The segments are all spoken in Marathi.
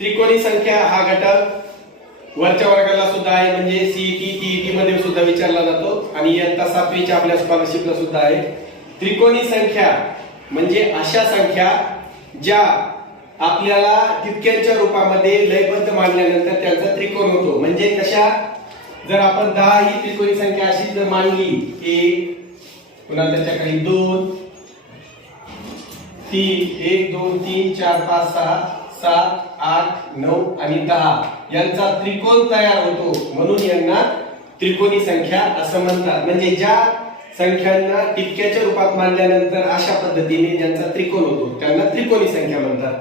त्रिकोणी संख्या हा घटक वरच्या वर्गाला सुद्धा आहे, म्हणजे सीईटी टीईटी मध्ये सुद्धा विचारला जातो आणि इयत्ता 7वीच्या आपल्या स्कॉलरशिपला सुद्धा आहे. त्रिकोणी संख्या म्हणजे अशा संख्या ज्या आपल्याला तितक्यांच्या रूपामध्ये लयबद्ध मांडल्यानंतर त्यांचा त्रिकोण होतो. म्हणजे कशा, जर आपण 10 ही त्रिकोणी संख्या अशी जर मांडली 1 पुन्हा त्याच्या खाली 2 3 1 2 3 4 5 6 7 8 9 आणि 10 यांचा त्रिकोण तयार होतो, म्हणून यांना त्रिकोणी संख्या असं म्हणतात. म्हणजे ज्या संख्यांना टिपक्याच्या रूपात मांडल्यानंतर अशा पद्धतीने ज्यांचा त्रिकोण होतो त्यांना त्रिकोणी संख्या म्हणतात.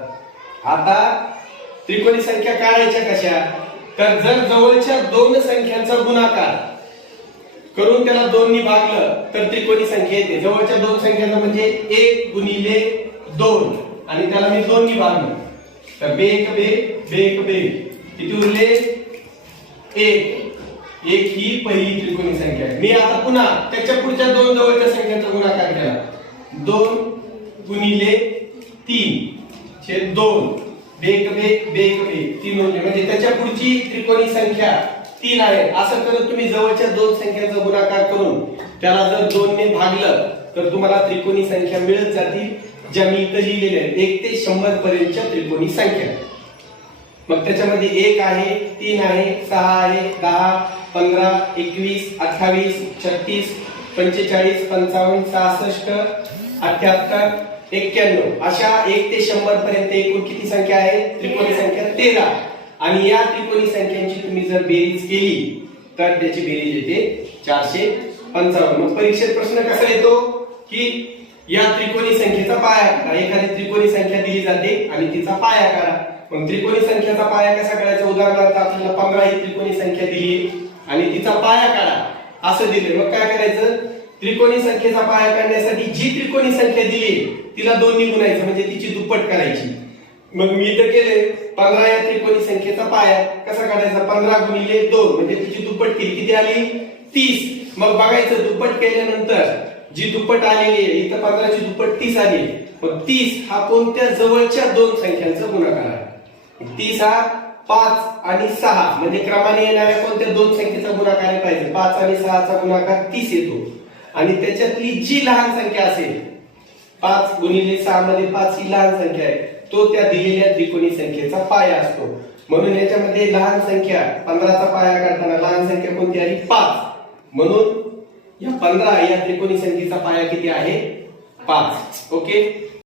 आता त्रिकोणी संख्या काढायच्या कशा, तर जर जवळच्या दोन संख्यांचा गुणाकार करून त्याला 2 ने भागलं तर त्रिकोणी संख्या येते. जवळच्या दोन संख्यांचा म्हणजे 1 गुणिले 2 आणि त्याला मी 2 ने भागलं तर बे एक बे किती उरले 1. 1 ही पहिली त्रिकोणी संख्या आहे. मी आता पुन्हा त्याच्या पुढच्या दोन जवळच्या संख्यांचा गुणाकार केला 2 गुणिले 3 छेद 2 बे 3 उरले, म्हणजे त्याच्या पुढची त्रिकोणी संख्या 3 आहे. असं करत तुम्ही जवळच्या दोन संख्यांचा गुणाकार करून त्याला जर 2 ने भागलं तर तुम्हाला त्रिकोणी संख्या मिळत जातील, ज्या मी इथं लिहिलेल्या आहेत 1 ते 100 पर्यंतच्या त्रिकोणी संख्या. मग त्याच्यामध्ये 1 आहे, 3 आहे, 6 आहे, 10 15 21 28 36 45 55 66 78 91 अशा 1 ते 100 पर्यंत एकूण किती संख्या आहे, त्रिकोणी संख्या 13. आणि या त्रिकोणी संख्यांची तुम्ही जर बेरीज केली तर त्याची बेरीज येते 455. मग परीक्षेत प्रश्न कसा येतो की या त्रिकोणी संख्येचा पाया करा. एखादी त्रिकोणी संख्या दिली जाते आणि तिचा पाया करा. मग त्रिकोणी संख्येचा पाया कसा करायचा, उदाहरणार्थ आपल्याला 15 ही त्रिकोणी संख्या दिली आणि तिचा पाया काढा असं दिले. मग काय करायचं, त्रिकोणी संख्येचा पाया काढण्यासाठी जी त्रिकोणी संख्या दिली तिला 2 ने गुणायचं, म्हणजे तिची दुप्पट करायची. मग मी तर केले 15 या त्रिकोणी संख्येचा पाया कसा काढायचा, 15 गुणिले 2 म्हणजे तिची दुप्पट केली, किती आली 30. मग बघायचं दुप्पट केल्यानंतर जी दुप्पट आलेली आहे, इथं 15 ची दुप्पट 30 आली. मग 30 हा कोणत्या जवळच्या दोन संख्यांचा गुणाकार आहे. 30 हा 5 आणि 6 म्हणजे क्रमाने येणाऱ्या कोणत्या दोन संख्येचा गुणाकार आहे पाहिजे. 5 आणि 6 चा गुणाकार 30 येतो आणि त्याच्यातली जी लहान संख्या असेल 5 गुणिले 6 मध्ये 5 ही लहान संख्या आहे, तो त्या दिलेल्या त्रिकोणी संख्येचा पाया असतो. म्हणून याच्यामध्ये लहान संख्या 15 चा पाया काढताना लहान संख्या कोणती आली 5. म्हणून या 15 या त्रिकोणी संख्येचा पाया किती आहे 5. ओके.